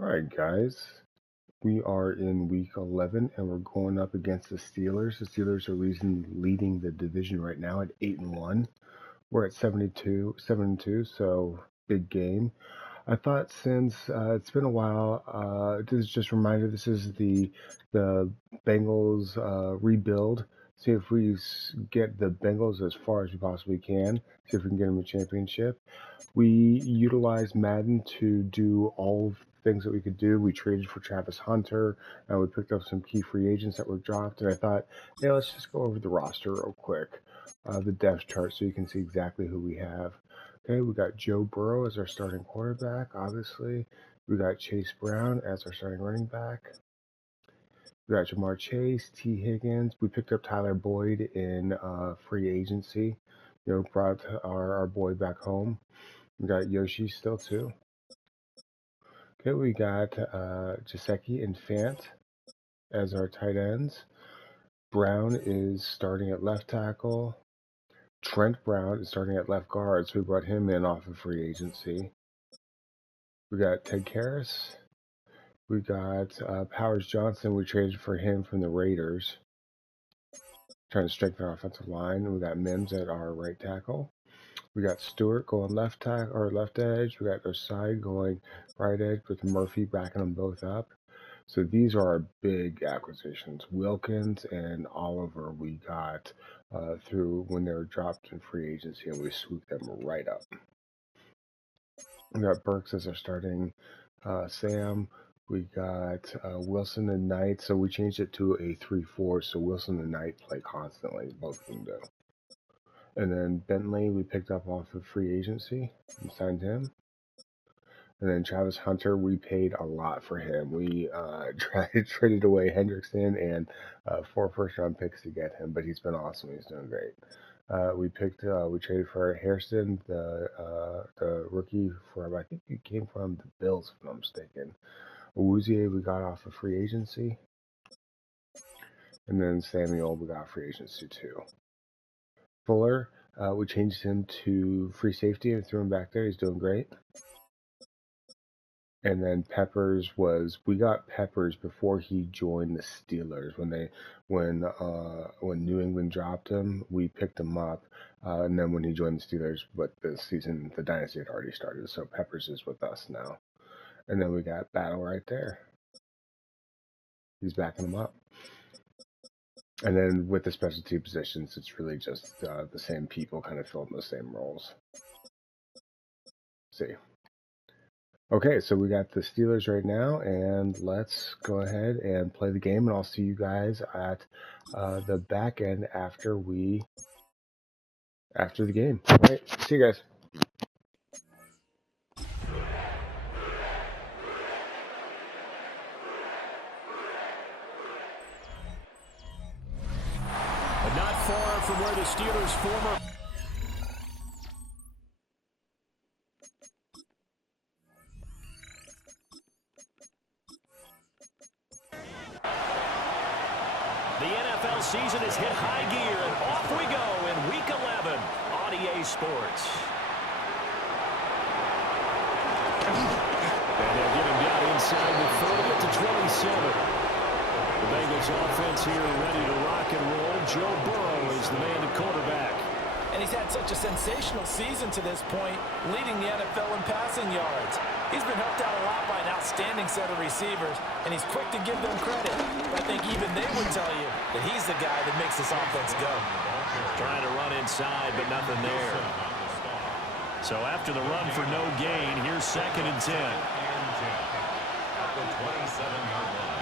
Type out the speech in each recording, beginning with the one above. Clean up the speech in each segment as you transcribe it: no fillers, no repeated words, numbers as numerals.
All right, guys. We are in week 11, and we're going up against the Steelers. The Steelers are leading the division right now at 8-1. We're at 7-2, so big game. I thought since it's been a while, this is just a reminder. This is the Bengals rebuild. See if we get the Bengals as far as we possibly can. See if we can get them a championship. We utilized Madden to do all of the things that we could do. We traded for Travis Hunter, and we picked up some key free agents that were dropped. And I thought, hey, let's just go over the roster real quick, the depth chart, so you can see exactly who we have. Okay, we got Joe Burrow as our starting quarterback, obviously. We got Chase Brown as our starting running back. We got Jamar Chase, T. Higgins. We picked up Tyler Boyd in free agency. Brought our boy back home. We got Yoshi still too. Okay, we got Jasecki and Fant as our tight ends. Brown is starting at left tackle. Trent Brown is starting at left guard, so we brought him in off of free agency. We got Ted Karras. We got Powers Johnson. We traded for him from the Raiders, trying to strengthen our offensive line. We got Mims at our right tackle. We got Stewart going left edge. We got Osai going right edge with Murphy backing them both up. So these are our big acquisitions. Wilkins and Oliver we got through when they were dropped in free agency, and we swooped them right up. We got Burks as our starting Sam. We got Wilson and Knight, so we changed it to a 3-4, so Wilson and Knight play constantly, both of them do. And then Bentley we picked up off of free agency and signed him. And then Travis Hunter, we paid a lot for him. We traded away Hendrickson and 4 first-round picks to get him, but he's been awesome. He's doing great. We traded for Hairston, the rookie from, I think he came from the Bills, if I'm not mistaken. Awuzie we got off of free agency. And then Samuel we got free agency too. Fuller, we changed him to free safety and threw him back there. He's doing great. And then Peppers we got Peppers before he joined the Steelers. When New England dropped him, we picked him up. And then when he joined the Steelers, but the dynasty had already started. So Peppers is with us now. And then we got Battle right there. He's backing him up. And then with the specialty positions, it's really just the same people kind of filling the same roles. See. Okay, so we got the Steelers right now, and let's go ahead and play the game, and I'll see you guys at the back end after the game. All right, see you guys. Not far from where the Steelers' former... The NFL season has hit high gear, and off we go in Week 11 on EA Sports. And they'll get him down inside the 30 to 27. The Bengals offense here ready to rock and roll. Joe Burrow is the man at quarterback. And he's had such a sensational season to this point, leading the NFL in passing yards. He's been helped out a lot by an outstanding set of receivers, and he's quick to give them credit. I think even they would tell you that he's the guy that makes this offense go. Trying to run inside, but nothing there. So after the run for no gain, here's 2nd and 10. At the 27-yard line.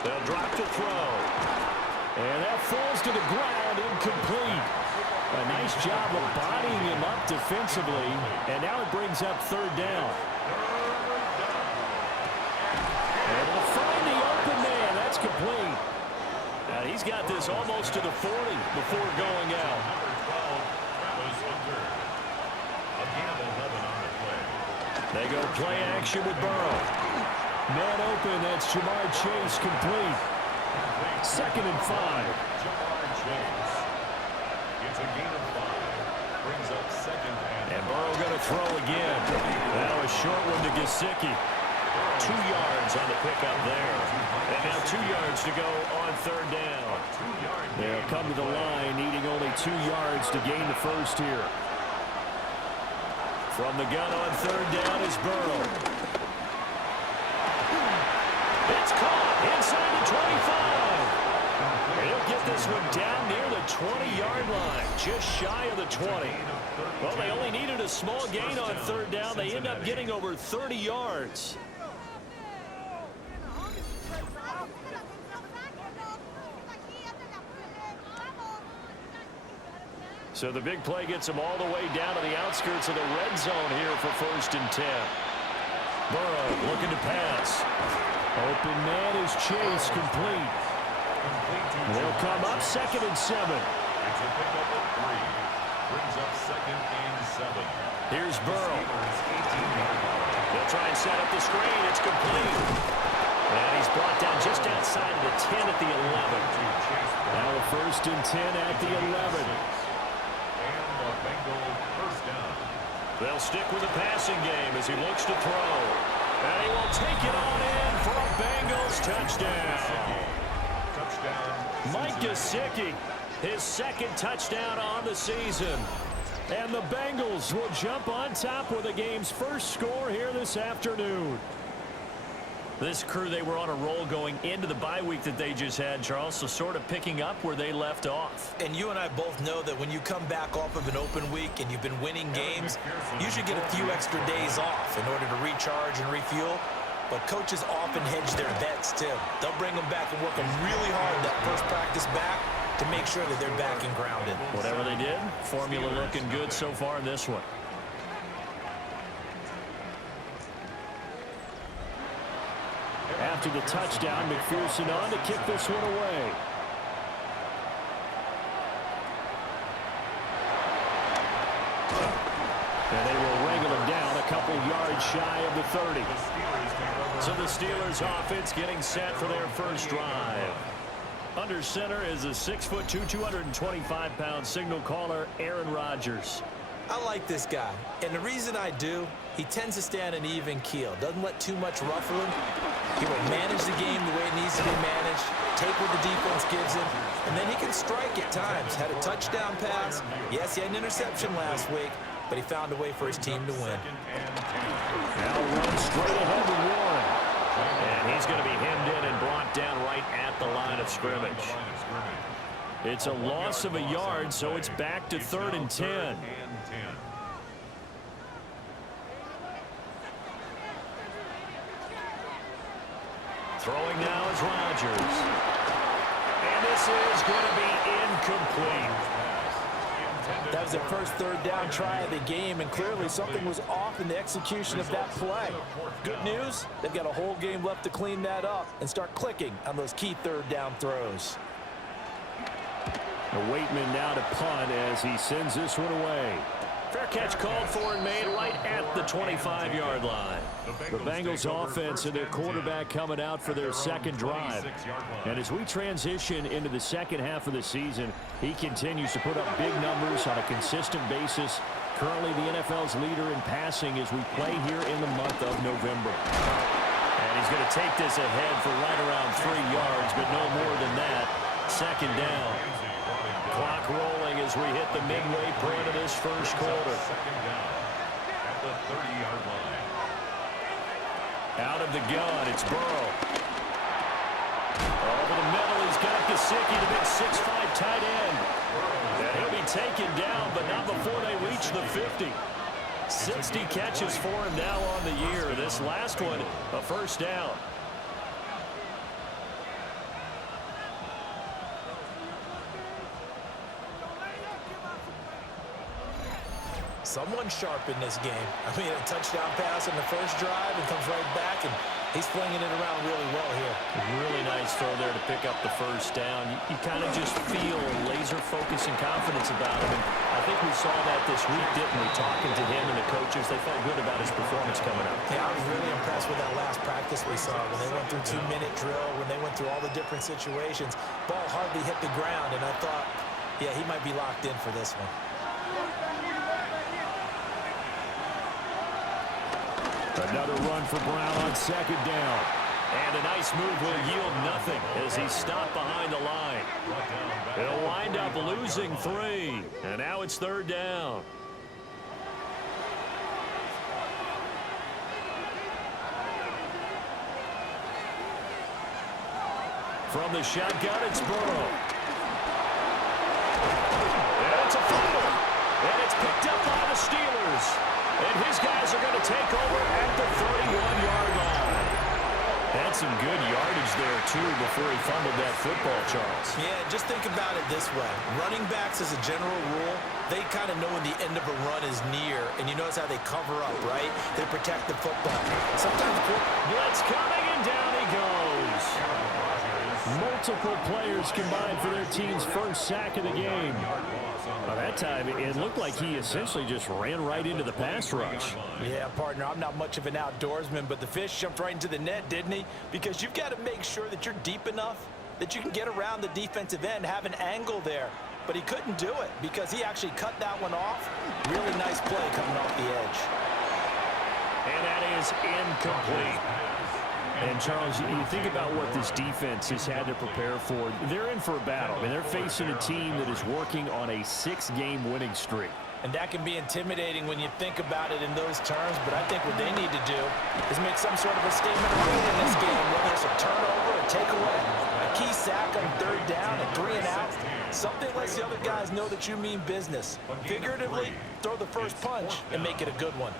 They'll drop to throw. And that falls to the ground, incomplete. A nice job of bodying him up defensively. And now it brings up 3rd down. And they'll find the open man. That's complete. Now he's got this almost to the 40 before going out. They go play action with Burrow. Man open, that's Jamar Chase, complete. 2nd and 5. Jamar Chase. It's a gain of 5. Brings up 2nd and 5. And Burrow going to throw again. That was short one to Gesicki. 2 yards on the pickup there. And now 2 yards to go on third down. They'll come to the line needing only 2 yards to gain the first here. From the gun on third down is Burrow. It's caught inside the 25. He'll get this one down near the 20-yard line, just shy of the 20. Well, they only needed a small gain on third down. They end up getting over 30 yards. So the big play gets them all the way down to the outskirts of the red zone here for 1st and 10. Burrow looking to pass. Open man is Chase, complete. They'll come up 2nd and 7. It's a pickup of 3. Brings up 2nd and 7. Here's Burrow. They'll try and set up the screen. It's complete. And he's brought down just outside of the 10 at the 11. Now a 1st and 10 at the 11. They'll stick with the passing game as he looks to throw. And he will take it on in for a Bengals touchdown. Mike Gesicki, his 2nd touchdown on the season. And the Bengals will jump on top with the game's first score here this afternoon. This crew, they were on a roll going into the bye week that they just had, Charles, so sort of picking up where they left off. And you and I both know that when you come back off of an open week and you've been winning games, you should get a few extra days off in order to recharge and refuel. But coaches often hedge their bets, too. They'll bring them back and work them really hard that first practice back to make sure that they're back and grounded. Whatever they did, formula looking good so far in this one. After the touchdown, McPherson on to kick this one away. And they will wrangle him down a couple yards shy of the 30. So the Steelers offense getting set for their first drive. Under center is a 6'2", 225-pound signal caller, Aaron Rodgers. I like this guy, and the reason I do, he tends to stay on an even keel. Doesn't let too much ruffle him. He will manage the game the way it needs to be managed, take what the defense gives him, and then he can strike at times. Had a touchdown pass. Yes, he had an interception last week, but he found a way for his team to win. Now run straight ahead with Warren. And he's going to be hemmed in and brought down right at the line of scrimmage. It's a loss of a yard, so it's back to 3rd and 10. Throwing now is Rodgers. And this is going to be incomplete. That was their first 3rd down try of the game, and clearly something was off in the execution of that play. Good news, they've got a whole game left to clean that up and start clicking on those key 3rd down throws. Waitman now to punt as he sends this one away. Fair catch called for and made right at the 25-yard line. The Bengals offense and their quarterback coming out for their 2nd drive. And as we transition into the second half of the season, he continues to put up big numbers on a consistent basis. Currently the NFL's leader in passing as we play here in the month of November. And he's going to take this ahead for right around 3 yards, but no more than that. 2nd down. Clock rolling as we hit the midway point of this first quarter. 2nd down at the 30-yard line. Out of the gun, it's Burrow. Over the middle, he's got Gesicki, the big 6'5" tight end. And he'll be taken down, but not before they reach the 50. 60 catches for him now on the year. This last one, a 1st down. Someone sharp in this game. I mean, a touchdown pass in the first drive and comes right back, and he's flinging it around really well here. Really nice throw there to pick up the 1st down. You kind of just feel laser focus and confidence about him, and I think we saw that this week, didn't we? Talking to him and the coaches, they felt good about his performance coming up. Yeah, I was really impressed with that last practice we saw when they went through 2-minute drill, when they went through all the different situations. Ball hardly hit the ground, and I thought, yeah, he might be locked in for this one. Another run for Brown on second down. And a nice move will yield nothing as he's stopped behind the line. They'll wind up losing 3. And now it's third down. From the shotgun, it's Burrow. And it's a fumble. And it's picked up by the Steelers. And his guys are going to take over at the 31-yard line. That's some good yardage there, too, before he fumbled that football, Charles. Yeah, just think about it this way. Running backs, as a general rule, they kind of know when the end of a run is near. And you notice how they cover up, right? They protect the football. Sometimes blitz coming, and down he goes. Multiple players combined for their team's first sack of the game. By that time, it looked like he essentially just ran right into the pass rush. Yeah, partner, I'm not much of an outdoorsman, but the fish jumped right into the net, didn't he? Because you've got to make sure that you're deep enough that you can get around the defensive end, have an angle there. But he couldn't do it because he actually cut that one off. Really nice play coming off the edge. And that is incomplete. And, Charles, you think about what this defense has had to prepare for. They're in for a battle. I mean, they're facing a team that is working on a 6-game winning streak. And that can be intimidating when you think about it in those terms, but I think what they need to do is make some sort of a statement early in this game, whether it's a turnover or takeaway, a key sack on third down, a 3 and out. Something lets the other guys know that you mean business. Figuratively, throw the first punch and make it a good one.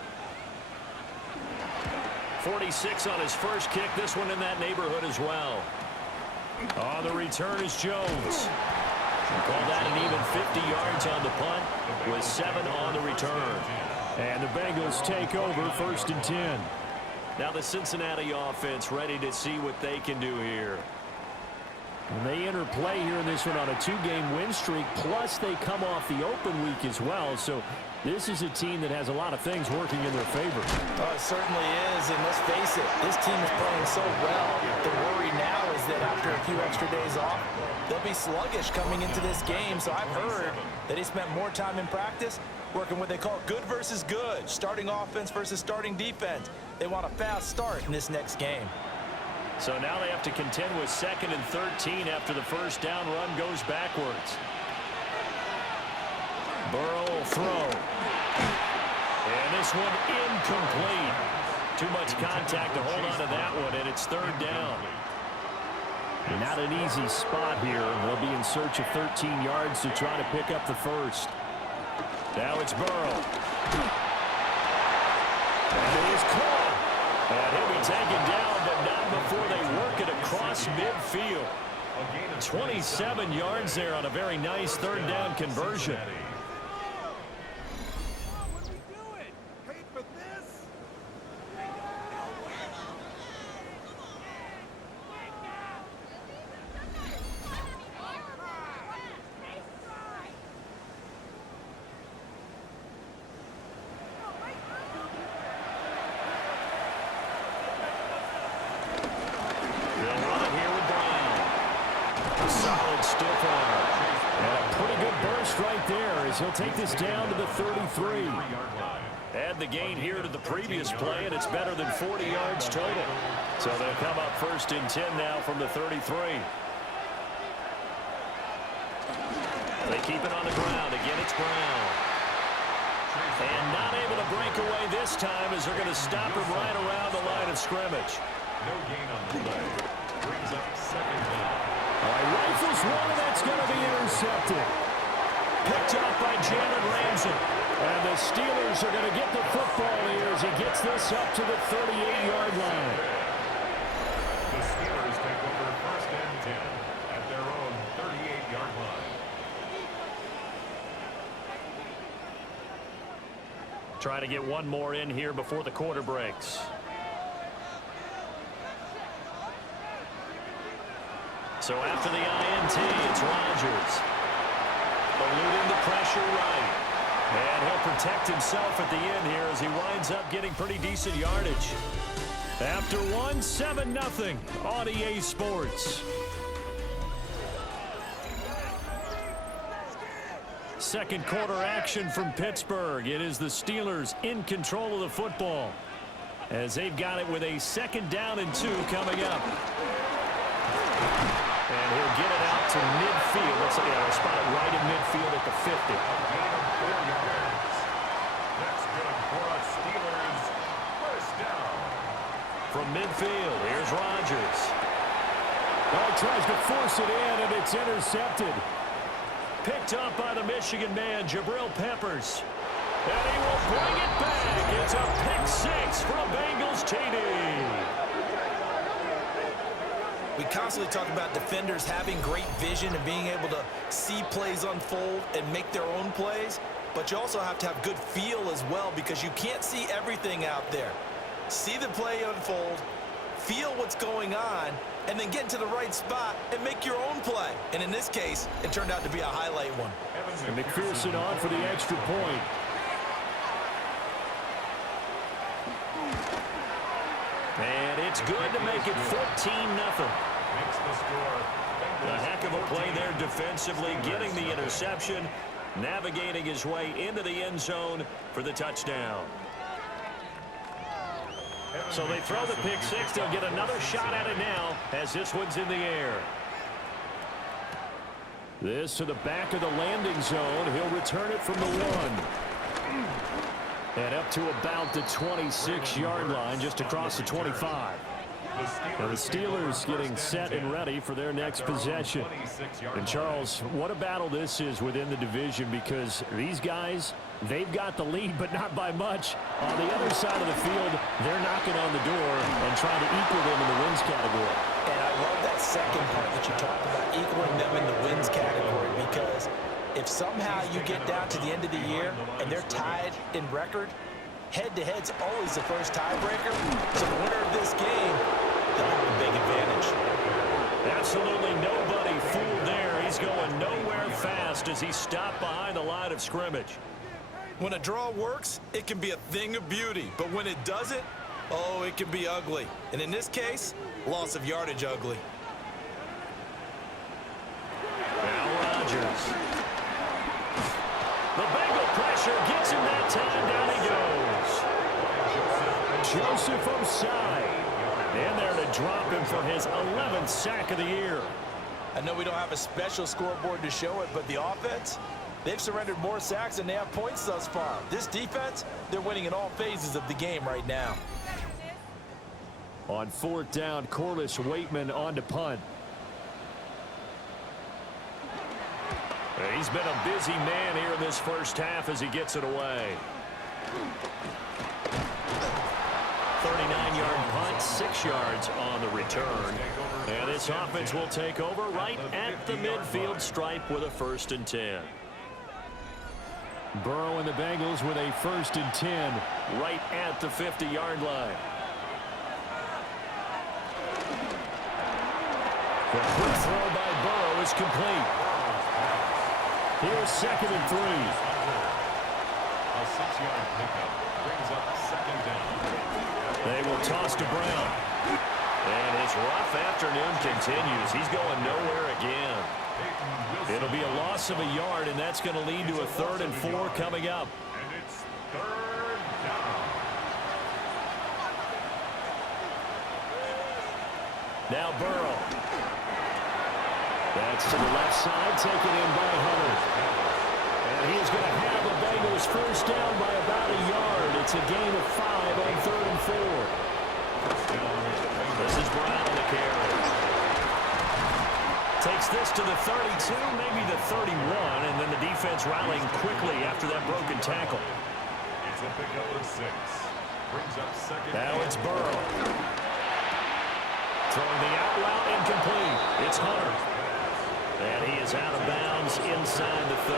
46 on his first kick. This one in that neighborhood as well. On the return is Jones. Call that an even 50 yards on the punt with 7 on the return. And the Bengals take over 1st and 10. Now the Cincinnati offense ready to see what they can do here. And they enter play here in this one on a 2-game win streak, plus they come off the open week as well. So this is a team that has a lot of things working in their favor. Oh, it certainly is, and let's face it, this team is playing so well. The worry now is that after a few extra days off, they'll be sluggish coming into this game. So I've heard that he spent more time in practice working what they call good versus good, starting offense versus starting defense. They want a fast start in this next game. So now they have to contend with 2nd and 13 after the first down run goes backwards. Burrow will throw. And this one incomplete. Too much contact to hold on to that one, and it's 3rd down. Not an easy spot here. They'll be in search of 13 yards to try to pick up the first. Now it's Burrow. And it is caught. And he'll be taken down, but not before they work it across midfield. 27 yards there on a very nice 3rd down conversion. He'll take this down to the 33. Add the gain here to the previous play, and it's better than 40 yards total. So they'll come up 1st and 10 now from the 33. They keep it on the ground. Again, it's Brown. And not able to break away this time as they're going to stop him right around the line of scrimmage. No gain on the play. Brings up 2nd down. All right, rifles one, and that's going to be intercepted. Picked up by Jalen Ramsey. And the Steelers are going to get the football here as he gets this up to the 38-yard line. The Steelers take over 1st and 10 at their own 38-yard line. Trying to get one more in here before the quarter breaks. So after the INT, it's Rodgers. Eluding the pressure right. And he'll protect himself at the end here as he winds up getting pretty decent yardage. After 7-0 on EA Sports. Second quarter action from Pittsburgh. It is the Steelers in control of the football. as they've got it with a 2nd down and 2 coming up. And he'll get it out to midfield. Looks like they'll spot it right in midfield at the 50. That's good for us Steelers. First down. From midfield, here's Rodgers. Oh, tries to force it in, and it's intercepted. Picked up by the Michigan man, Jabril Peppers. And he will bring it back. It's a pick 6 from Bengals TD. We constantly talk about defenders having great vision and being able to see plays unfold and make their own plays. But you also have to have good feel as well, because you can't see everything out there. See the play unfold, feel what's going on, and then get to the right spot and make your own play. And in this case, it turned out to be a highlight one. And McPherson on for the extra point. And it's good to make it 14-0. A heck of a play there defensively, getting the interception, navigating his way into the end zone for the touchdown. So they throw the pick 6. They'll get another shot at it now as this one's in the air. This to the back of the landing zone. He'll return it from the 1. And up to about the 26-yard line, just across the 25. Now the Steelers getting set and ready for their next possession. And Charles, what a battle this is within the division, because these guys, they've got the lead, but not by much. On the other side of the field, they're knocking on the door and trying to equal them in the wins category. And I love that second part that you talked about, equaling them in the wins category, because if somehow you get down to the end of the year and they're tied in record, head-to-head's always the first tiebreaker. So the winner of this game, they'll have a big advantage. Absolutely nobody fooled there. He's going nowhere fast as he stopped behind the line of scrimmage. When a draw works, it can be a thing of beauty. But when it doesn't, oh, it can be ugly. And in this case, loss of yardage ugly. Now Rodgers. The Bengal pressure gets him that time. Down he goes. Joseph Osai. And there to drop him for his 11th sack of the year. I know we don't have a special scoreboard to show it, but the offense, they've surrendered more sacks than they have points thus far. This defense, they're winning in all phases of the game right now. On 4th down, Corliss Waitman on to punt. He's been a busy man here in this first half as he gets it away. 39-yard punt, 6 yards on the return. And this offense will take over right at the midfield stripe with a 1st and 10. Burrow and the Bengals with a 1st and 10 right at the 50-yard line. The quick throw by Burrow is complete. Here's 2nd and 3. A 6-yard pickup brings up 2nd down. They will toss to Brown. And his rough afternoon continues. He's going nowhere again. It'll be a loss of a yard, and that's going to lead to a 3rd and 4 coming up. And it's 3rd down. Now Burrow. That's to the left side, taken in by Hunter. And he's going to have the Bengals 1st down by about a yard. It's a gain of 5 on 3rd and 4. This is Brown on the carry. Takes this to the 32, maybe the 31, and then the defense rallying quickly after that broken tackle. It's a pickup of 6. Brings up 2nd. Now it's Burrow. Throwing the out route incomplete. It's Hunter. And he is out of bounds inside the 30.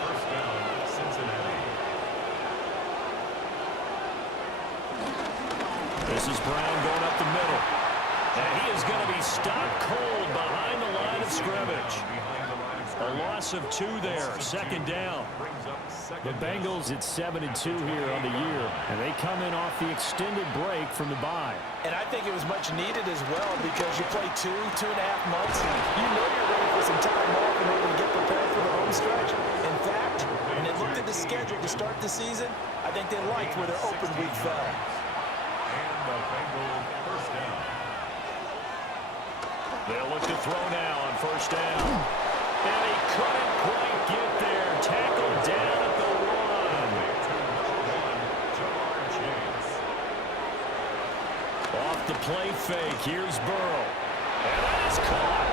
1st down, Cincinnati. This is Brown going up the middle. And he is going to be stopped cold behind the line of scrimmage. A loss of 2 there, 2nd down. The Bengals at 7-2 here on the year, and they come in off the extended break from the bye. And I think it was much needed as well, because you play 2.5 months. You know you're ready for some time off in order to get prepared for the home stretch. In fact, and it looked at the schedule to start the season, I think they liked where their open week fell. And the Bengals first down. They'll look to throw now on first down. And he couldn't quite get there. Tackled down at the 1. Off the play fake. Here's Burrow. And that is caught.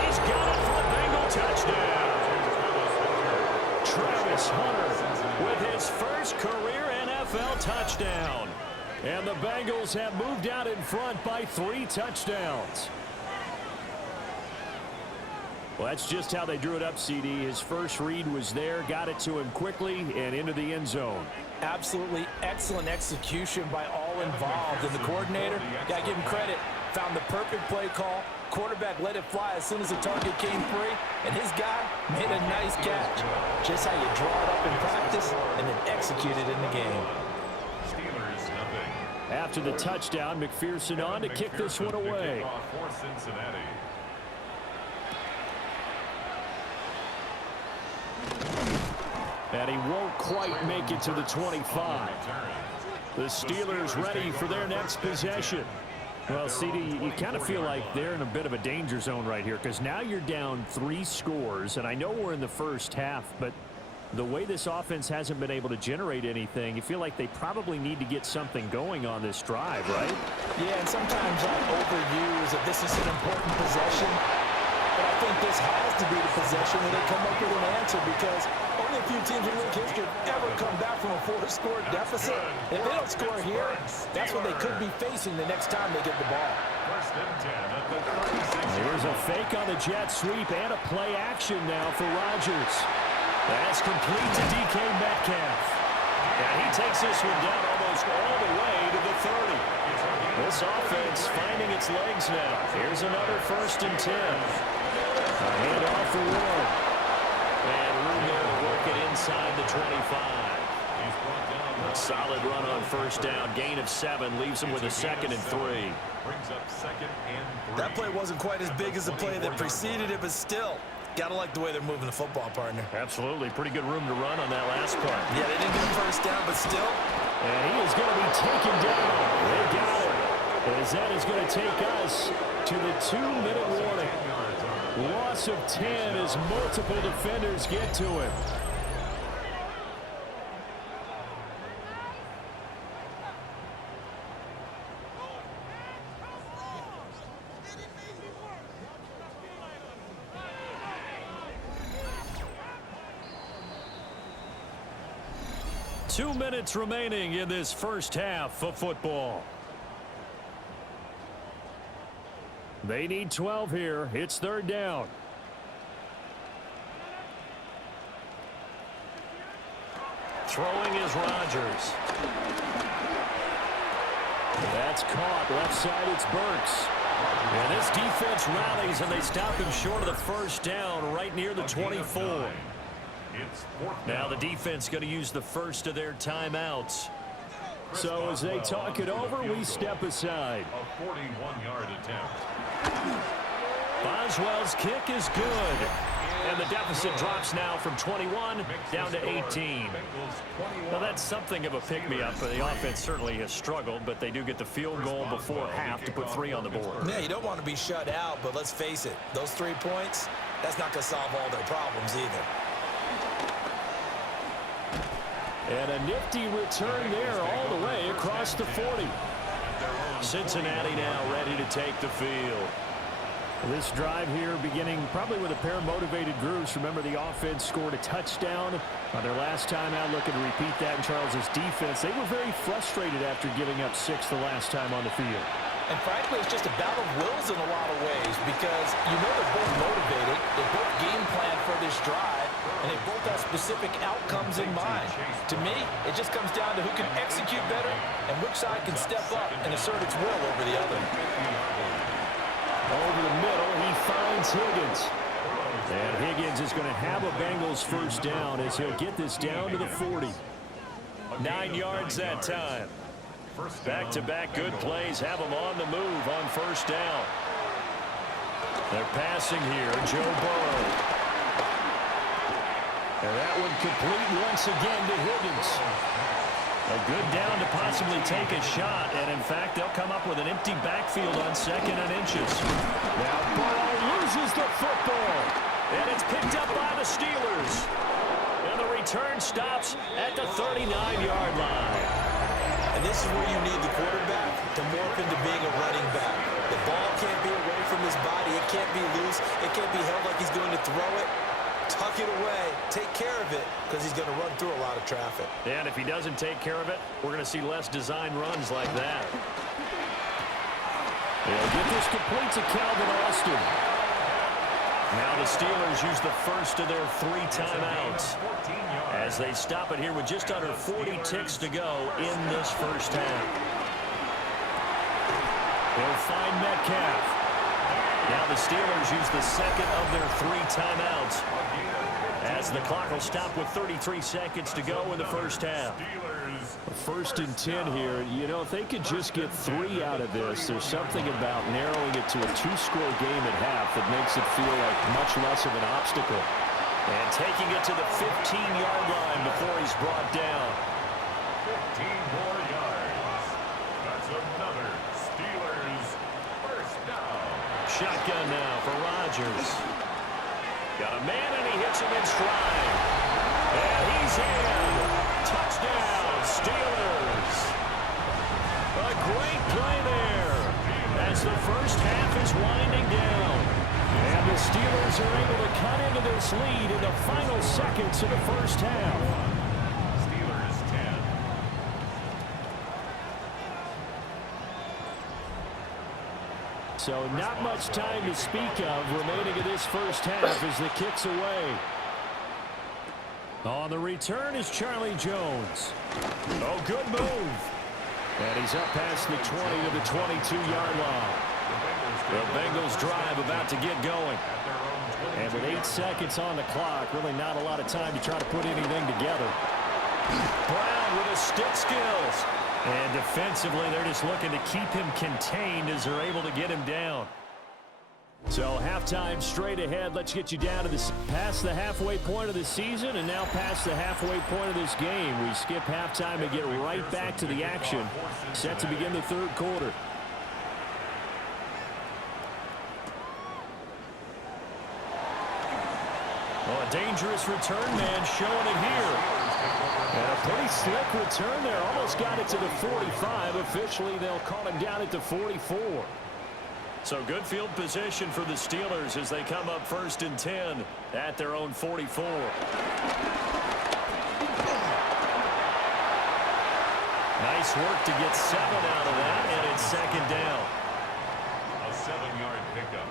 He's got it for a Bengal touchdown. Travis Hunter with his first career NFL touchdown. And the Bengals have moved out in front by 3 touchdowns. Well, that's just how they drew it up, CD. His first read was there, got it to him quickly, and into the end zone. Absolutely excellent execution by all involved. And the coordinator, got to give him credit, found the perfect play call. Quarterback let it fly as soon as the target came free, and his guy made a nice catch. Just how you draw it up in practice and then execute it in the game. Steelers nothing. After the touchdown, McPherson on to kick this one away. For Cincinnati. And he won't quite make it to the 25. The Steelers ready for their next possession. Well, CD, you kind of feel like they're in a bit of a danger zone right here because now you're down 3 scores, and I know we're in the first half, but the way this offense hasn't been able to generate anything, you feel like they probably need to get something going on this drive, right? Yeah, and sometimes I overuse that this is an important possession, but I think this has to be the possession where they come up with an answer because only a few teams in league history have ever come back from a 4-score deficit. If they don't score here, that's what they could be facing the next time they get the ball. First and 10 at the 36. Here's a fake on the jet sweep and a play action now for Rodgers. That's complete to DK Metcalf. And he takes this one down almost all the way to the 30. This offense finding its legs now. Here's another first and 10. A handoff for Ward. And room there to work it inside the 25. A solid run on first down. Gain of 7 leaves him with a 2nd and 3. Brings up 2nd and 3. That play wasn't quite as big as the play that preceded it, but still, gotta like the way they're moving the football, partner. Absolutely. Pretty good room to run on that last part. Yeah, they didn't get first down, but still. And he is going to be taken down. They got him. As that is going to take us to the 2-minute warning. Loss of 10 as multiple defenders get to him. Two minutes remaining in this first half of football. They need 12 here. It's 3rd down. Throwing is Rodgers. That's caught. Left side, it's Burks. And this defense rallies, and they stop him short of the first down right near the 24. Now the defense going to use the first of their timeouts. So as they talk it over, we step aside. A 41-yard attempt. Boswell's kick is good. And the deficit drops now from 21 down to 18. Now that's something of a pick-me-up. The offense certainly has struggled, but they do get the field goal before half to put 3 on the board. Yeah, you don't want to be shut out, but let's face it, those 3 points, that's not going to solve all their problems either. And a nifty return there all the way across the 40. Cincinnati now ready to take the field. This drive here beginning probably with a pair of motivated groups. Remember, the offense scored a touchdown on their last time out, looking to repeat that in Charles's defense. They were very frustrated after giving up 6 the last time on the field. And frankly, it's just a battle of wills in a lot of ways because you know they're both motivated, they both game plan for this drive, and they both have specific outcomes in mind. To me, it just comes down to who can execute better and which side can step up and assert its will over the other. Over the middle, he finds Higgins. And Higgins is going to have a Bengals first down as he'll get this down to the 40. 9 yards that time. Back-to-back good plays have them on the move on first down. They're passing here. Joe Burrow. And that one complete once again to Higgins. A good down to possibly take a shot, and in fact, they'll come up with an empty backfield on 2nd and inches. Now Burrow loses the football, and it's picked up by the Steelers. And the return stops at the 39-yard line. And this is where you need the quarterback to morph into being a running back. The ball can't be away from his body. It can't be loose. It can't be held like he's going to throw it. Tuck it away. Take care of it, because he's going to run through a lot of traffic. And if he doesn't take care of it, we're going to see less design runs like that. They'll get this complete to Calvin Austin. Now the Steelers use the first of their 3 timeouts as they stop it here with just under 40 ticks to go in this first half. They'll find Metcalf. Now the Steelers use the second of their 3 timeouts as the clock will stop with 33 seconds to go in the first half. 1st and 10 here. You know, if they could just get 3 out of this, there's something about narrowing it to a 2-score game at half that makes it feel like much less of an obstacle. And taking it to the 15-yard line before he's brought down. 15 more yards. That's another Steelers first down. Shotgun now for Rodgers. Got a man, and he hits him in stride. And he's in. Touchdown, Steelers. A great play there as the first half is winding down. And the Steelers are able to cut into this lead in the final seconds of the first half. Steelers 10. So not much time to speak of remaining in this first half as the kick's away. On the return is Charlie Jones. Oh, good move. And he's up past the 20 to the 22-yard line. The Bengals drive about to get going. And with 8 seconds on the clock, really not a lot of time to try to put anything together. Brown with his stick skills. And defensively, they're just looking to keep him contained as they're able to get him down. So halftime straight ahead. Let's get you down to past the halfway point of the season and now past the halfway point of this game. We skip halftime and get right back to the action. Set to begin the 3rd quarter. Well, a dangerous return man showing it here. And a pretty slick return there. Almost got it to the 45. Officially, they'll call him down at the 44. So good field position for the Steelers as they come up 1st and 10 at their own 44. Nice work to get 7 out of that, and it's 2nd down. A 7-yard pickup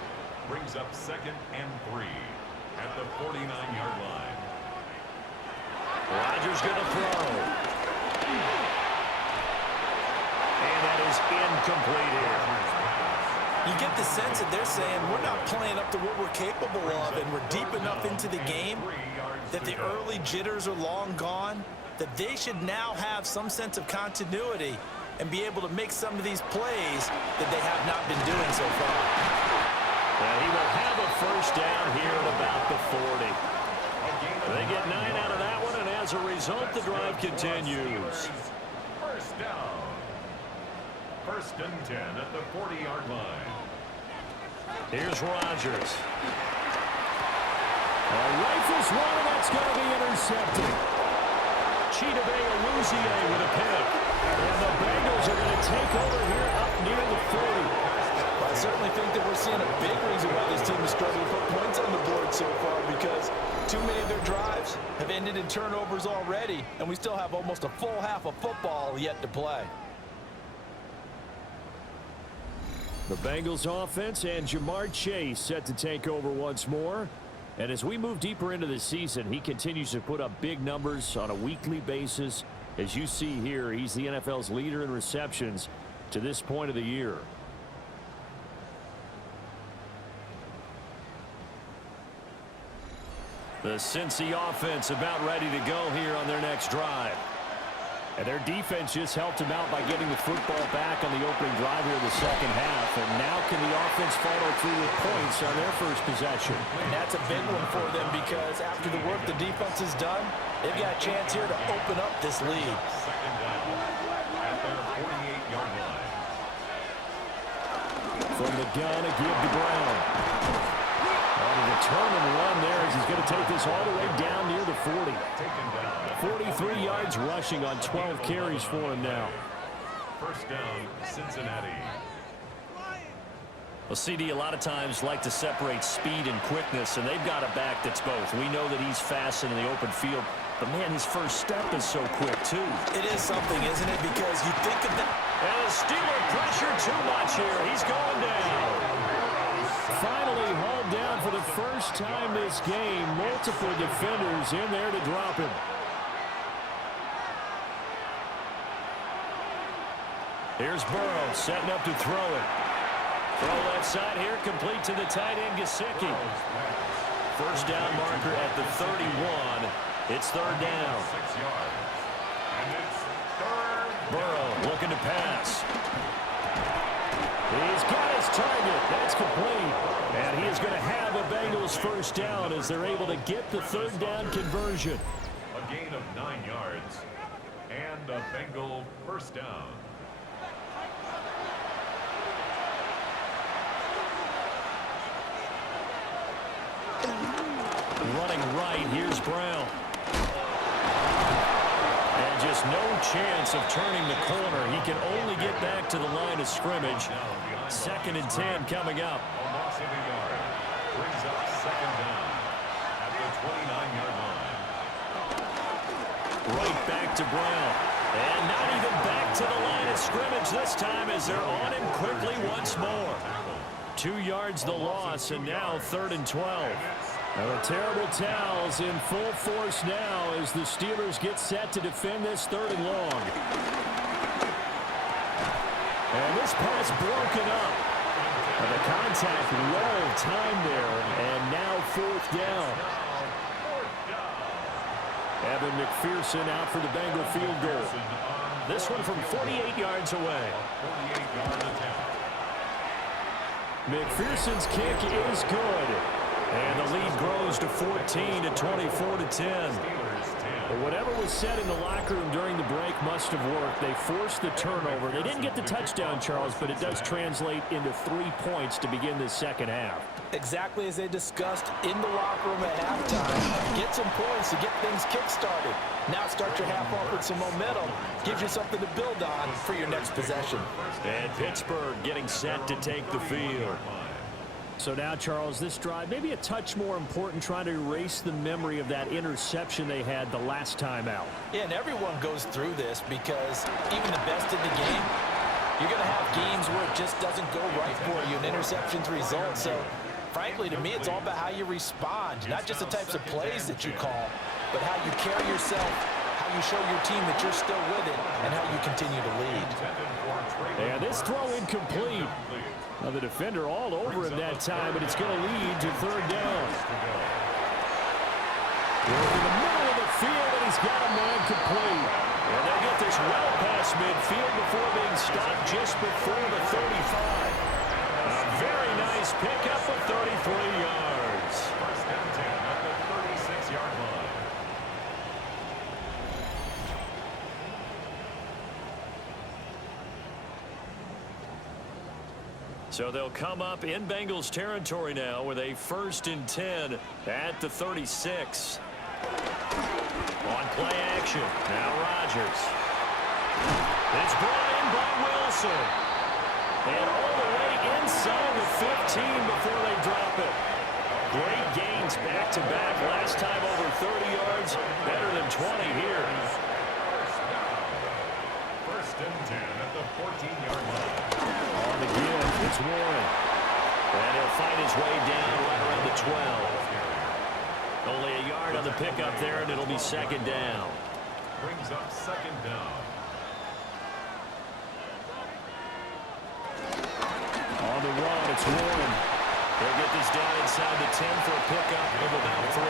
brings up 2nd and 3 at the 49-yard line. Rodgers going to throw. And that is incomplete here. You get the sense that they're saying we're not playing up to what we're capable of, and we're deep enough into the game that the early jitters are long gone, that they should now have some sense of continuity and be able to make some of these plays that they have not been doing so far. And he will have a first down here at about the 40. They get 9 out of that one, and as a result, the drive continues. First down. 1st and 10 at the 40-yard line. Here's Rodgers. Rifles one, and that's going to be intercepted. Chidobe Awuzie with a pick. And the Bengals are going to take over here up near the 40. I certainly think that we're seeing a big reason why this team is struggling to put points on the board so far, because too many of their drives have ended in turnovers already, and we still have almost a full half of football yet to play. The Bengals offense and Jamar Chase set to take over once more. And as we move deeper into the season, he continues to put up big numbers on a weekly basis. As you see here, he's the NFL's leader in receptions to this point of the year. The Cincy offense about ready to go here on their next drive. And their defense just helped him out by getting the football back on the opening drive here in the second half. And now can the offense follow through with points on their first possession? And that's a big one for them because after the work the defense has done, they've got a chance here to open up this lead. Second down at their 48-yard line. From the gun, a give to Brown. On a determined run there as he's going to take this all the way down near the 40. 43 yards rushing on 12 carries for him now. First down, Cincinnati. Well, CD, a lot of times like to separate speed and quickness, and they've got a back that's both. We know that he's fast in the open field, but, man, his first step is so quick, too. It is something, isn't it? Because you think of that. And the Steeler pressure too much here. He's going down. Finally hauled down for the first time this game. Multiple defenders in there to drop him. Here's Burrow setting up to throw it. Throw left side here, complete to the tight end, Gesicki. First down marker at the 31. It's third down. 6 yards. And it's third. Burrow looking to pass. He's got his target. That's complete. And he is going to have a Bengals first down as they're able to get the third down conversion. A gain of 9 yards. And a Bengal first down. Running right, here's Brown. And just no chance of turning the corner. He can only get back to the line of scrimmage. Second and 10 coming up. A loss of a yard. Brings up second down at the 29-yard line. Right back to Brown. And not even back to the line of scrimmage this time as they're on him quickly once more. 2 yards the loss, and now third and 12. Now the terrible towels in full force now as the Steelers get set to defend this third and long. And this pass broken up. And the contact well timed there, and now fourth down. Evan McPherson out for the Bengal field goal. This one from 48 yards away. 48-yard attempt. McPherson's kick is good. And the lead grows to 14 to 24 to 10. But whatever was said in the locker room during the break must have worked. They forced the turnover. They didn't get the touchdown, Charles, but it does translate into 3 points to begin this second half. Exactly as they discussed in the locker room at halftime. Get some points to get things kick-started. Now start your half off with some momentum. Gives you something to build on for your next possession. And Pittsburgh getting set to take the field. So now, Charles, this drive maybe a touch more important, trying to erase the memory of that interception they had the last time out. Yeah, and everyone goes through this because even the best in the game, you're going to have games where it just doesn't go right for you, and interceptions result. So, frankly, to me, it's all about how you respond, not just the types of plays that you call, but how you carry yourself, how you show your team that you're still with it, and how you continue to lead. And this throw incomplete. Now the defender all over him that time, but it's going to lead to third down. In the middle of the field, and he's got a man complete. And they get this well past midfield before being stopped just before the 35. A very nice pickup of 33 yards. First and 10 at the 36-yard line. So they'll come up in Bengals territory now with a first and 10 at the 36. On play action. Now Rodgers. It's brought in by Wilson. And all the way inside the 15 before they drop it. Great gains back-to-back. Last time over 30 yards. Better than 20 here. First and 10 at the 14-yard line. On the give, it's Warren. And he'll fight his way down right around the 12. Only a yard on the pickup there, and it'll be second down. Brings up second down. On the run, it's Warren. They'll get this down inside the 10 for a pickup of about 3.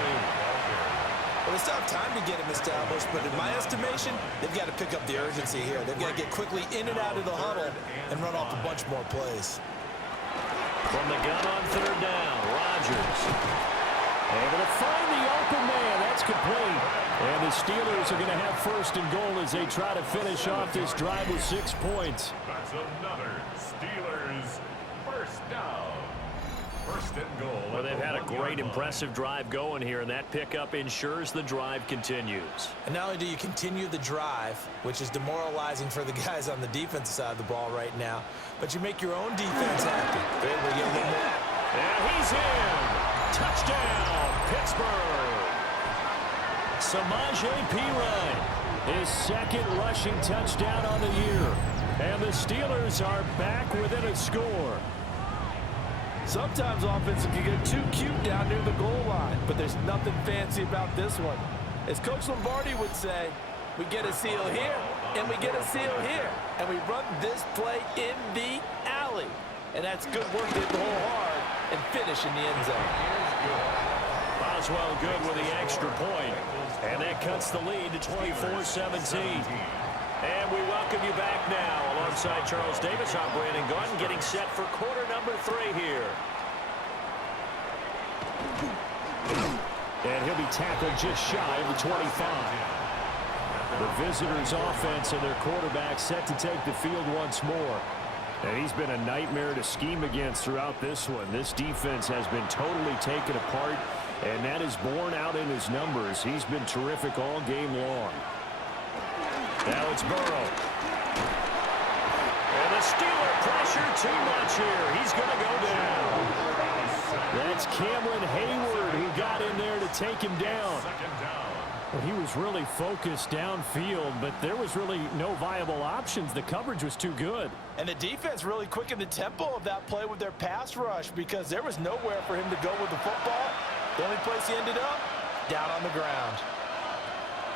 Well, they still have time to get him established, but in my estimation, they've got to pick up the urgency here. They've got to get quickly in and out of the huddle and run off a bunch more plays. From the gun on third down, Rodgers able to find the open man. That's complete. And the Steelers are going to have first and goal as they try to finish off this drive with 6 points. That's another Steelers first down. First and goal. Well, they've had a great, impressive drive going here, and that pickup ensures the drive continues. And not only do you continue the drive, which is demoralizing for the guys on the defensive side of the ball right now, but you make your own defense happy. They're able to get a little more. And he's in. Touchdown, Pittsburgh. Samaje Perine, his second rushing touchdown on the year. And the Steelers are back within a score. Sometimes offense can get too cute down near the goal line, but there's nothing fancy about this one. As Coach Lombardi would say, we get a seal here, and we get a seal here, and we run this play in the alley. And that's good work to hit the hole hard and finish in the end zone. Boswell good with the extra point, and that cuts the lead to 24-17. And we welcome you back now. Alongside Charles Davis, I'm Brandon Gunn, getting set for quarter number 3 here. And he'll be tackled just shy of the 25. The visitors' offense and their quarterback set to take the field once more. And he's been a nightmare to scheme against throughout this one. This defense has been totally taken apart, and that is borne out in his numbers. He's been terrific all game long. Now it's Burrow. And the Steeler pressure too much here. He's going to go down. That's Cameron Hayward who got in there to take him down. Well, he was really focused downfield, but there was really no viable options. The coverage was too good. And the defense really quickened the tempo of that play with their pass rush because there was nowhere for him to go with the football. The only place he ended up, down on the ground.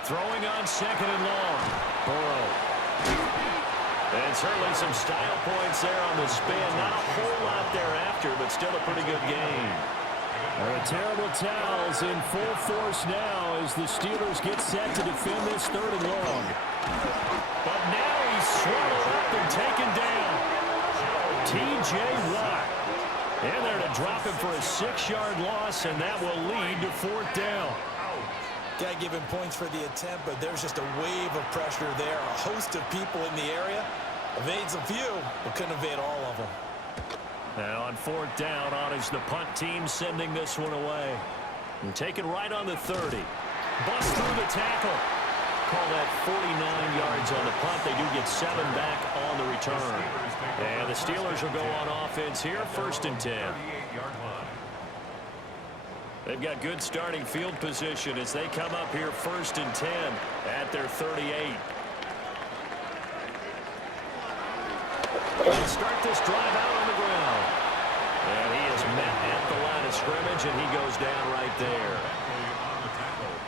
Throwing on second and long. Burrow. And certainly some style points there on the spin. Not a whole lot thereafter, but still a pretty good game. The terrible towels in full force now as the Steelers get set to defend this third and long. But now he's swallowed up and taken down. T.J. Watt. And they're to drop him for a 6-yard loss, and that will lead to 4th down. Got to give him points for the attempt, but there's just a wave of pressure there. A host of people in the area. Evades a few, but couldn't evade all of them. Now on 4th down, on is the punt team sending this one away. And taken right on the 30. Bust through the tackle. Call that 49 yards on the punt. They do get 7 back on the return. And the Steelers will go on offense here, 1st and 10. They've got good starting field position as they come up here 1st and 10 at their 38. They'll start this drive out on the ground. And he is met at the line of scrimmage, and he goes down right there.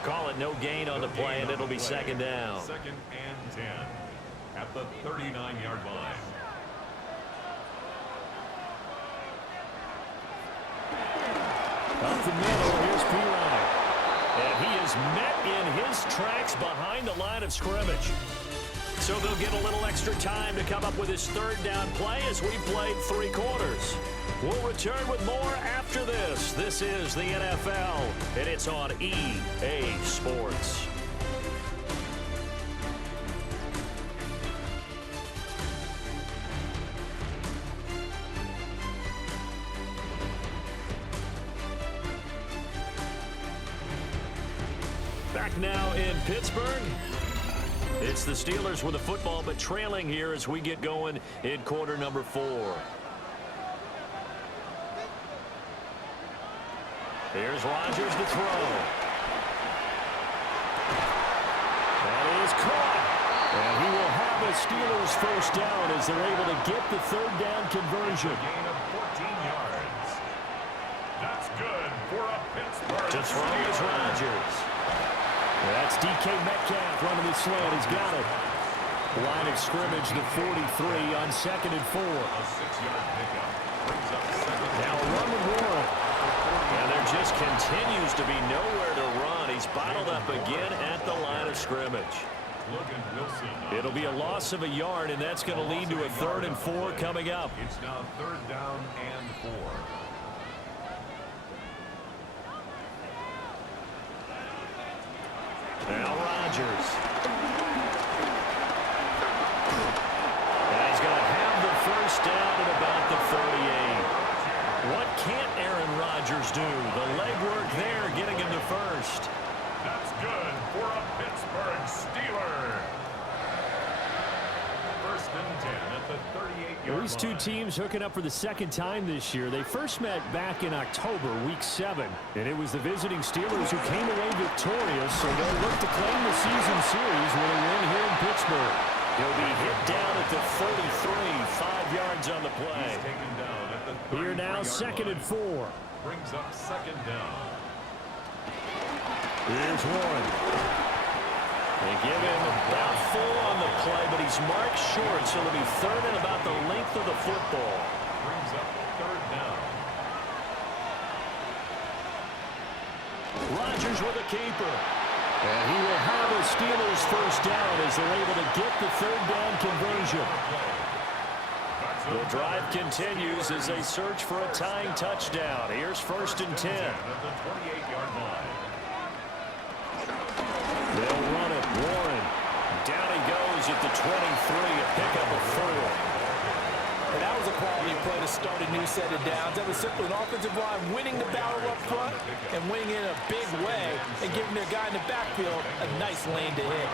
Call it no gain on the play, and it'll be 2nd down. 2nd and 10 at the 39-yard line. Up the middle, here's Perine. And he is met in his tracks behind the line of scrimmage. So they'll get a little extra time to come up with his 3rd down play as we played 3 quarters. We'll return with more after this. This is the NFL, and it's on EA Sports. Back now in Pittsburgh. It's the Steelers with the football, but trailing here as we get going in quarter number 4. Here's Rodgers to throw. That is caught. And he will have a Steelers 1st down as they're able to get the 3rd down conversion. A gain of 14 yards. That's good for a Pittsburgh. To throw is Rodgers. That's DK Metcalf running the slant. He's got it. Line of scrimmage to 43 on 2nd and 4. A 6-yard pickup. Brings up 2nd. Now a run with Warren. And there just continues to be nowhere to run. He's bottled up again at the line of scrimmage. It'll be a loss of a yard, and that's going to lead to a 3rd and 4 coming up. It's now 3rd down and 4. Now Rodgers. And he's going to have the 1st down at about the 38. What can't Aaron Rodgers do? The legwork there getting him to 1st. That's good for a Pittsburgh Steeler. 1st and 10 at the 38-yard line. These two teams hooking up for the 2nd time this year. They first met back in October, Week 7, and it was the visiting Steelers who came away victorious, so they'll look to claim the season series with a win here in Pittsburgh. He'll be hit down at the 33, 5 yards on the play. He's taken down at the Here now, 2nd and 4. Brings up 2nd down. Here's Warren. They give him about 4 on the play, but he's marked short, so it'll be 3rd and about the length of the football. Brings up 3rd down. Rodgers with a keeper. And he will have a Steelers 1st down as they're able to get the 3rd down conversion. The drive continues as they search for a tying touchdown. Here's 1st and 10. At the 28-yard line. They'll run it. Warren. Down he goes at the 23, a pickup of 4. And that was a quality play to start a new set of downs. That was simply an offensive line winning the battle up front and winning in a big way and giving their guy in the backfield a nice lane to hit.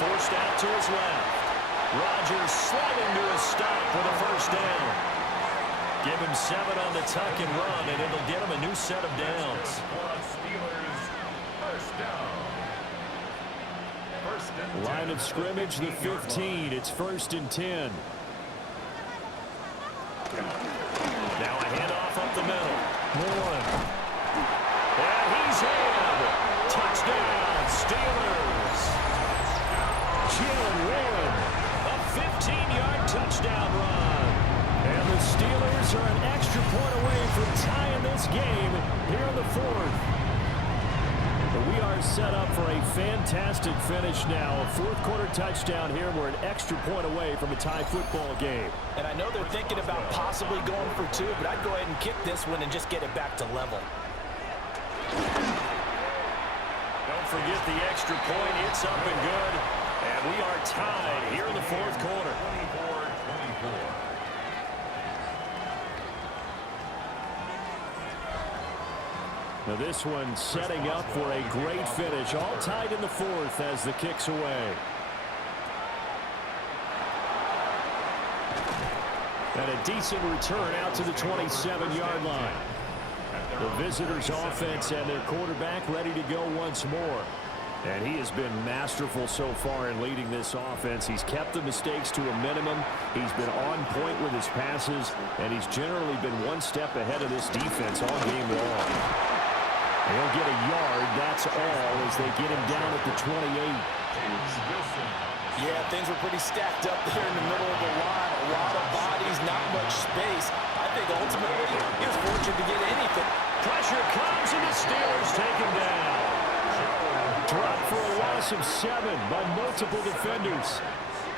Forced out to his left. Rodgers sliding to a stop with a 1st down. Give him 7 on the tuck and run, and it'll get him a new set of downs. Steelers 1st down. 1st and 10. Line of scrimmage, the 15. It's 1st and 10. Now a handoff up the middle. Warren. And he's in. Touchdown, Steelers. Jalen Warren. A 15-yard touchdown run. And the Steelers are an extra point away from tying this game here in the 4th. But we are set up for a fantastic finish now. A 4th quarter touchdown here. We're an extra point away from a tie football game. And I know they're thinking about possibly going for 2, but I'd go ahead and kick this one and just get it back to level. Don't forget the extra point. It's up and good. And we are tied here in the 4th quarter. 24-24. Now this one setting up for a great finish. All tied in the 4th as the kick's away. And a decent return out to the 27-yard line. The visitors' offense and their quarterback ready to go once more. And he has been masterful so far in leading this offense. He's kept the mistakes to a minimum. He's been on point with his passes, and he's generally been one step ahead of this defense all game long. He'll get a yard, that's all, as they get him down at the 28. Yeah, things were pretty stacked up there in the middle of the line. A lot of bodies, not much space. I think ultimately he was fortunate to get anything. Pressure comes, and the Steelers take him down. Dropped for a loss of 7 by multiple defenders.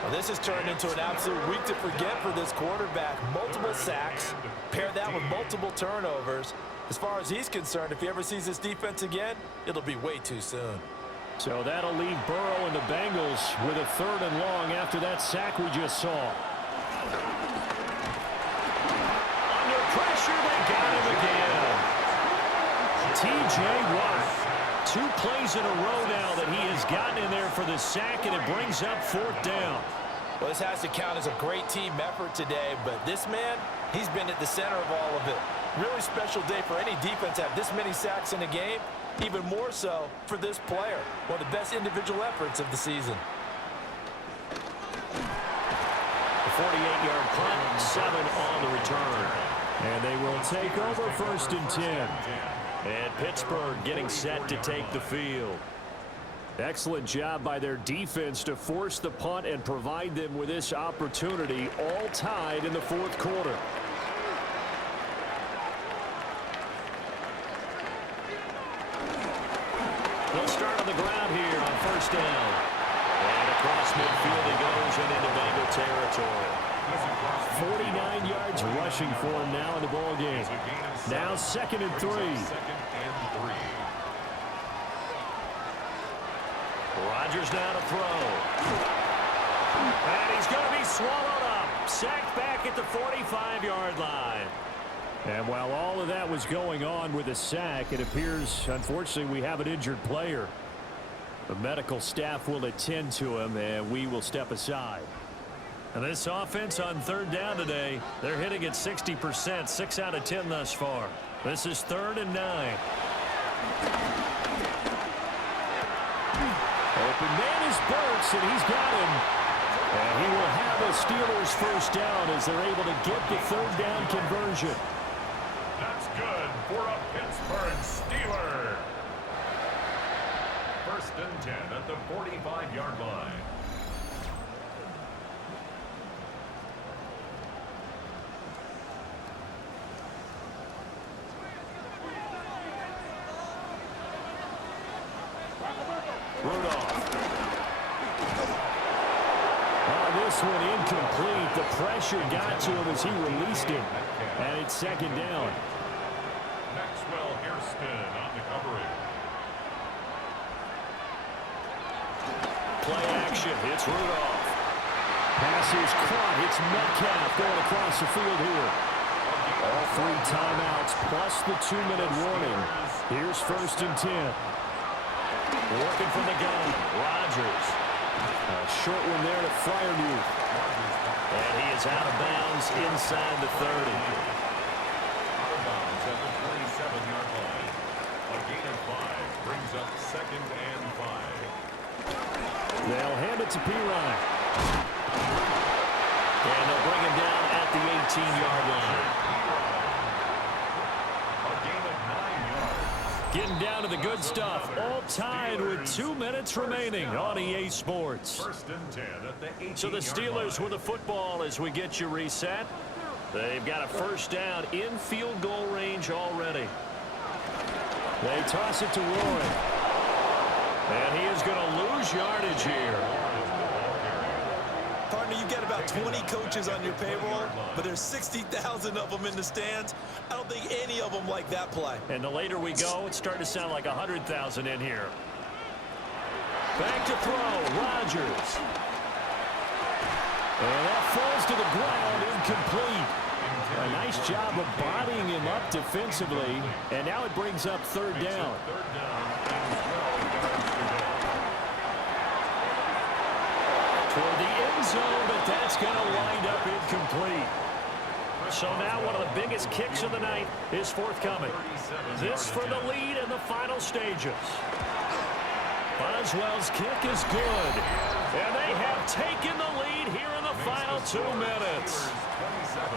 Well, this has turned into an absolute week to forget for this quarterback. Multiple sacks, pair that with multiple turnovers. As far as he's concerned, if he ever sees this defense again, it'll be way too soon. So that'll leave Burrow and the Bengals with a 3rd and long after that sack we just saw. Under pressure, they got him again. T.J. Watt. 2 plays in a row now that he has gotten in there for the sack, and it brings up 4th down. Well, this has to count as a great team effort today, but this man, he's been at the center of all of it. Really special day for any defense to have this many sacks in a game, even more so for this player. One of the best individual efforts of the season. The 48-yard punt, 7 on the return. And they will take over 1st and 10. And Pittsburgh getting set to take the field. Excellent job by their defense to force the punt and provide them with this opportunity, all tied in the 4th quarter. first down. And across midfield he goes and into Bengal territory. 49 yards rushing for him now in the ball game. Now 2nd and 3. Rodgers now to throw. And he's going to be swallowed up. Sacked back at the 45-yard line. And while all of that was going on with the sack, it appears, unfortunately, we have an injured player. The medical staff will attend to him, and we will step aside. And this offense on 3rd down today, they're hitting at 60%, 6 out of 10 thus far. This is 3rd and 9. Open man is Burks, and he's got him. And he will have a Steelers first down as they're able to get the 3rd down conversion. That's good for a Pittsburgh Steeler. 1st and 10 at the 45-yard line. This one incomplete. The pressure got to him as he released him. And it's 2nd down. Maxwell Hairston on the coverage. Play action. It's Rudolph. Pass is caught. It's Metcalf going across the field here. All 3 timeouts plus the 2-minute warning. Here's 1st and 10. Working from the gun. Rodgers. A short one there to Freiermuth. And he is out of bounds inside the 30. Out of bounds at the 27-yard line. A gain of 5 brings up 2nd and 5. They'll hand it to Pirine. And they'll bring him down at the 18-yard line. A gain of 9 yards. Getting down to the good stuff. All tied with 2 minutes remaining on EA Sports. 1st and 10 at the 18-yard line. So the Steelers with the football as we get you reset. They've got a first down in field goal range already. They toss it to Warren. And he is going to lose yardage here. Partner, you got about 20 coaches on your payroll, but there's 60,000 of them in the stands. I don't think any of them like that play. And the later we go, it's starting to sound like 100,000 in here. Back to throw, Rodgers. And that falls to the ground, incomplete. A nice job of bodying him up defensively, and now it brings up 3rd down. Toward the end zone, but that's going to wind up incomplete. So now one of the biggest kicks of the night is forthcoming. This for the lead in the final stages. Boswell's kick is good. And they have taken the lead here in the final 2 minutes.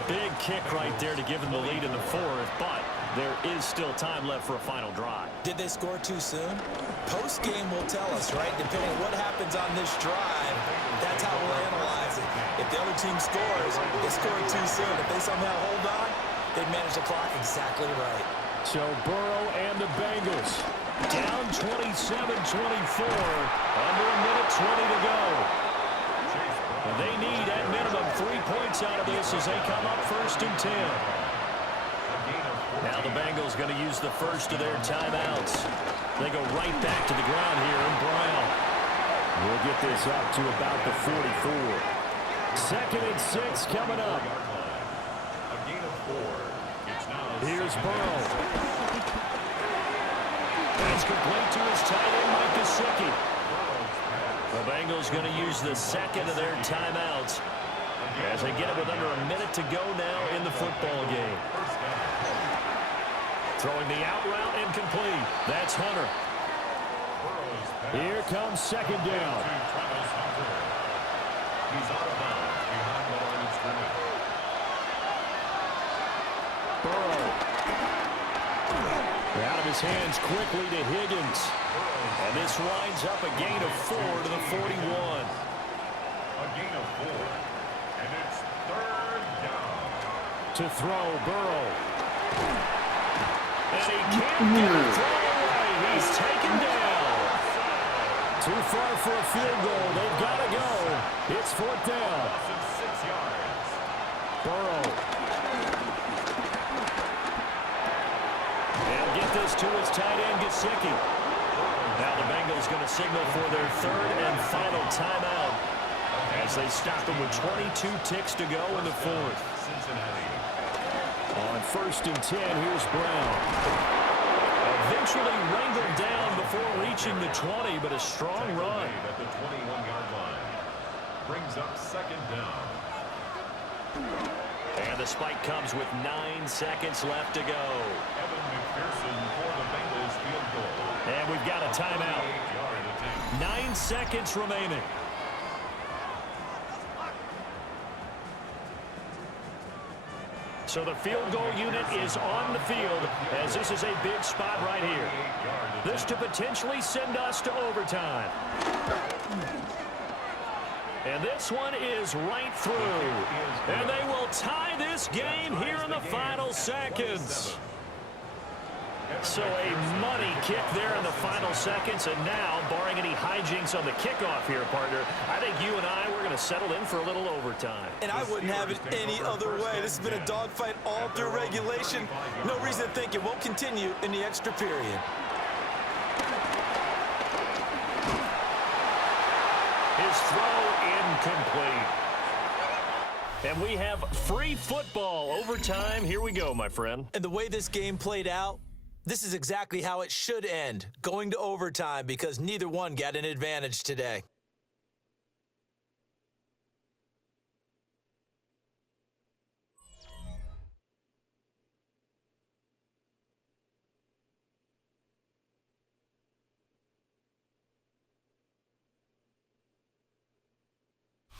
Big kick right there to give them the lead in the 4th, but there is still time left for a final drive. Did they score too soon? Post-game will tell us, right? Depending on what happens on this drive, that's how we'll analyze it. If the other team scores, they scored too soon. If they somehow hold on, they manage the clock exactly right. So Burrow and the Bengals down 27-24, under a minute 20 to go. And they need, at minimum, 3 points out of this as they come up 1st and 10. Now the Bengals going to use the first of their timeouts. They go right back to the ground here, and Brown will get this up to about the 44. 2nd and 6 coming up. Here's Burrow. That's complete to his tight end, Mike Gesicki. The Bengals going to use the 2nd of their timeouts as they get it with under a minute to go now in the football game. Throwing the out route incomplete. That's Hunter. Here comes 2nd down. He's out of bounds behind the line of scrimmage. Burrow. Out of his hands quickly to Higgins. And this winds up a gain of 4 to the 41. A gain of 4. And it's 3rd down. To throw, Burrow. And he can't get it thrown away. He's taken down. Too far for a field goal. They've got to go. It's fourth down. 6 yards. Burrow. And get this to his tight end, Gesicki. Now the Bengals going to signal for their third and final timeout as they stop them with 22 ticks to go in the fourth. Cincinnati. On 1st and 10, here's Brown. Eventually wrangled down before reaching the 20, but a strong run. At the 21-yard line. Brings up second down. And the spike comes with 9 seconds left to go. Evan McPherson for the Bengals field goal. And we've got a timeout. 8-yard attempt. 9 seconds remaining. So the field goal unit is on the field as this is a big spot right here. This to potentially send us to overtime. And this one is right through. And they will tie this game here in the final seconds. So a money kick there in the final seconds. And now, barring any hijinks on the kickoff here, partner, I think you and I, we're going to settle in for a little overtime. And I wouldn't have it any other way. This has been a dogfight all through regulation. No reason to think it won't continue in the extra period. His throw incomplete. And we have free football overtime. Here we go, my friend. And the way this game played out, this is exactly how it should end, going to overtime, because neither one got an advantage today.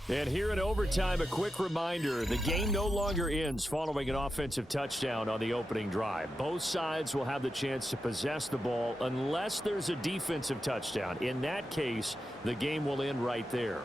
And here in overtime, a quick reminder, the game no longer ends following an offensive touchdown on the opening drive. Both sides will have the chance to possess the ball unless there's a defensive touchdown. In that case, the game will end right there.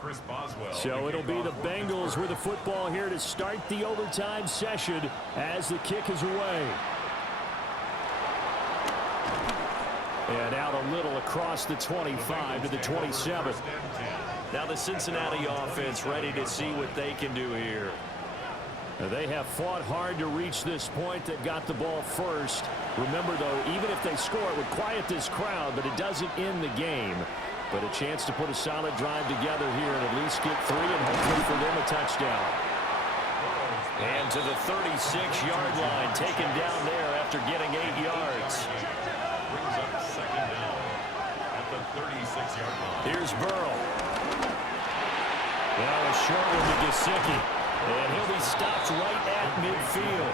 Chris Boswell. So it'll be the Bengals with the football here to start the overtime session as the kick is away. And out a little across the 25 to the 27. Now the Cincinnati offense ready to see what they can do here. They have fought hard to reach this point. They got the ball first. Remember, though, even if they score, it would quiet this crowd, but it doesn't end the game. But a chance to put a solid drive together here and at least get 3 and hopefully for them a touchdown. And to the 36-yard line, taken down there after getting 8 yards. Brings up second down at the 36-yard line. Here's Burrow. Now a short one to Gesicki. And he'll be stopped right at midfield.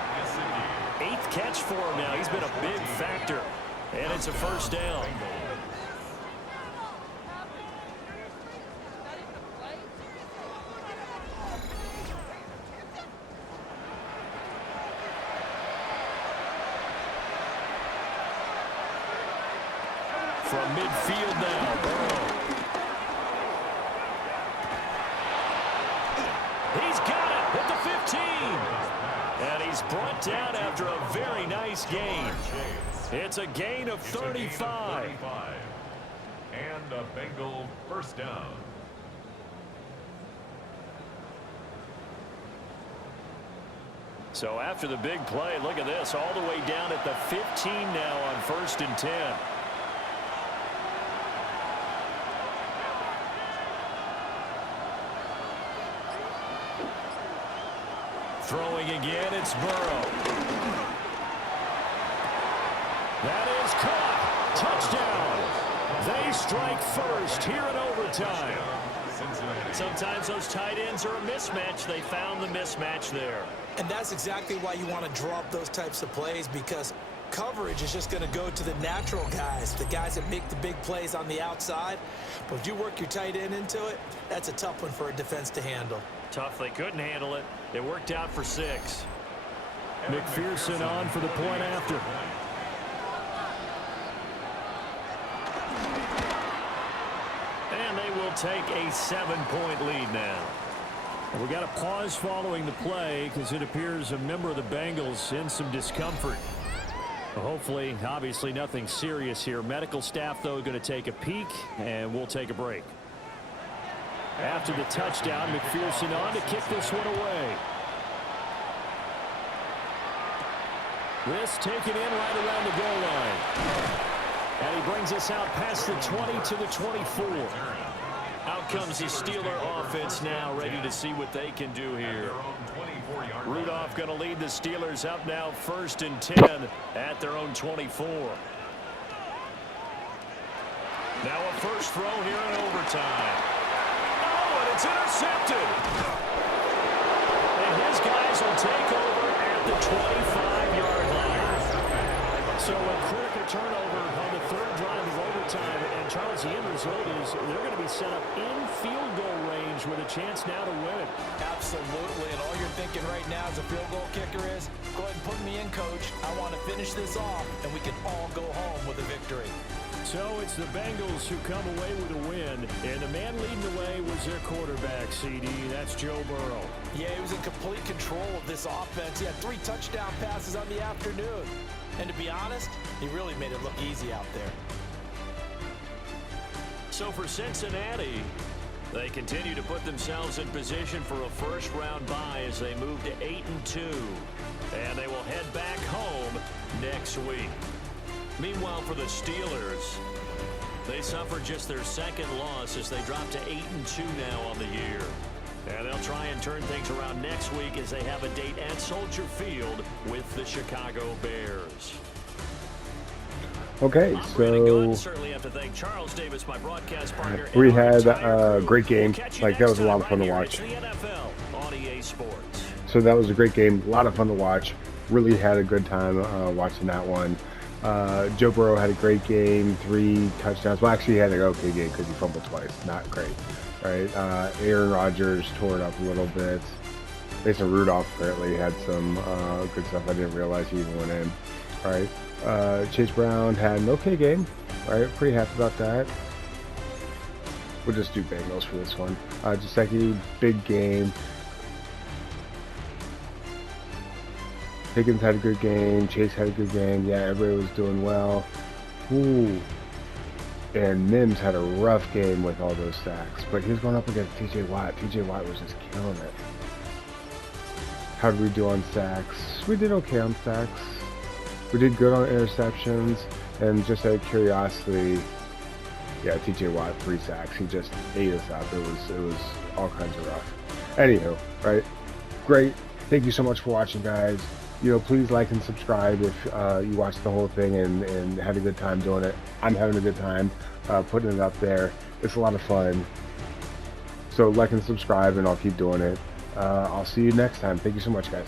8th catch for him now. He's been a big factor. And it's a first down. From midfield now, Burrow. He's got it at the 15. And he's brought down after a very nice gain. It's a gain of 35. And a Bengal first down. So after the big play, look at this, all the way down at the 15 now on 1st and 10. Throwing again, it's Burrow. That is caught. Touchdown. They strike first here in overtime. Sometimes those tight ends are a mismatch. They found the mismatch there. And that's exactly why you want to draw up those types of plays, because coverage is just going to go to the natural guys, the guys that make the big plays on the outside. But if you work your tight end into it, that's a tough one for a defense to handle. Tough. They couldn't handle it. It worked out for 6. McPherson on for the point after. they will take a 7-point lead now. We got a pause following the play because it appears a member of the Bengals in some discomfort. Hopefully, obviously nothing serious here. Medical staff, though, going to take a peek, and we'll take a break. After the touchdown, McPherson on to kick this one away. This taken in right around the goal line. And he brings us out past the 20 to the 24. Out comes the Steeler offense now, ready to see what they can do here. Rudolph going to lead the Steelers up now 1st and 10 at their own 24. Now a first throw here in overtime. Oh, and it's intercepted. And his guys will take over at the 25-yard line. So a critical turnover on the 3rd drive of overtime. And Charles, the end result is they're going to be set up in field goal range with a chance now to win it. Absolutely, and all you're thinking right now as a field goal kicker is, go ahead and put me in, coach. I want to finish this off, and we can all go home with a victory. So it's the Bengals who come away with a win, and the man leading the way was their quarterback, CD. That's Joe Burrow. Yeah, he was in complete control of this offense. He had 3 touchdown passes on the afternoon. And to be honest, he really made it look easy out there. So for Cincinnati, they continue to put themselves in position for a first-round bye as they move to 8-2. And they will head back home next week. Meanwhile, for the Steelers, they suffered just their 2nd loss as they drop to 8-2 now on the year. And they'll try and turn things around next week as they have a date at Soldier Field with the Chicago Bears. Okay, so certainly have to thank Charles Davis, my broadcast partner. we had a great game. Like, that was a lot of fun to watch. So that was a great game, a lot of fun to watch. Really had a good time watching that one. Joe Burrow had a great game, 3 touchdowns. Well, actually, he had an okay game because he fumbled twice. Not great, right? Aaron Rodgers tore it up a little bit. Mason Rudolph apparently had some good stuff. I didn't realize he even went in. All right. Chase Brown had an okay game. All right, pretty happy about that. We'll just do Bengals for this one. Gesicki, big game. Higgins had a good game. Chase had a good game. Yeah, everybody was doing well. Ooh. And Mims had a rough game with all those sacks. But he was going up against TJ Watt. TJ Watt was just killing it. How did we do on sacks? We did okay on sacks. We did good on interceptions. And just out of curiosity, yeah, TJ Watt, 3 sacks. He just ate us up. It was all kinds of rough. Anywho, right? Great. Thank you so much for watching, guys. You know, please like and subscribe if you watched the whole thing and had a good time doing it. I'm having a good time putting it up there. It's a lot of fun. So like and subscribe, and I'll keep doing it. I'll see you next time. Thank you so much, guys.